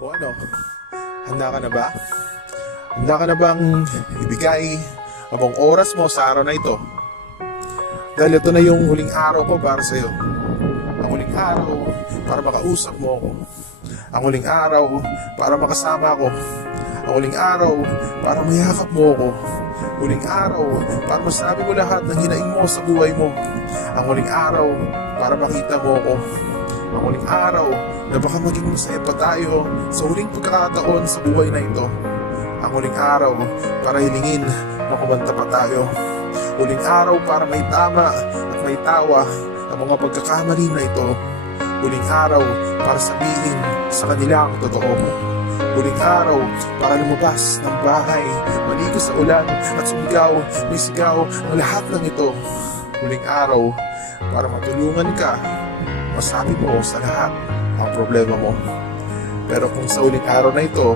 O ano, handa ka na ba? Handa ka na bang ibigay ang buong oras mo sa araw na ito? Dahil ito na yung huling araw ko para sa'yo. Ang huling araw para makausap mo ako. Ang huling araw para makasama ako. Ang huling araw para mayakap mo ako. Huling araw para masabi mo lahat ng hinaing mo sa buhay mo. Ang huling araw para makita mo ako. Ang huling araw na baka maging masaya pa tayo sa huling pagkakataon sa buhay na ito. Ang huling araw para hilingin na kumanta pa tayo. Huling araw para may tama at may tawa ang mga pagkakamali na ito. Huling araw para sabihin sa kanila ang totoo. Huling araw para lumabas ng bahay, maligo sa ulan at sumigaw, may sigaw ang lahat ng ito. Huling araw para matulungan ka, masabi mo sa lahat ang problema mo. Pero kung sa huling araw na ito,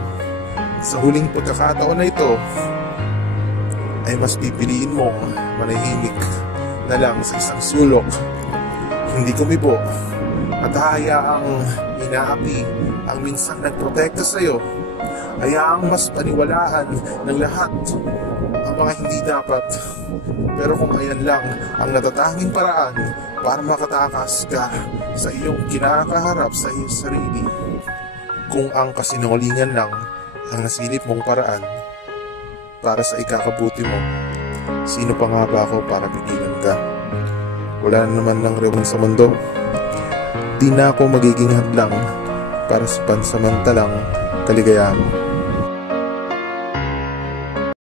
sa huling pagkakataon na ito, ay mas pipiliin mo manahimik na lang sa isang sulok, hindi kumibo at hayaang inaapi ang minsang nagprotekta sa iyo, hayaang mas paniwalaan ng lahat ang mga hindi dapat. Pero kung ayan lang ang natatanging paraan para makatakas ka sa iyong kinakaharap sa iyong sarili, kung ang kasinungalingan lang ang nasilip mong paraan para sa ikakabuti mo, sino pa nga ba ako para pigilan ka? Wala na naman ng rewang sa mundo. Di na ako magiging hadlang para sa pansamantalang kaligayahan mo.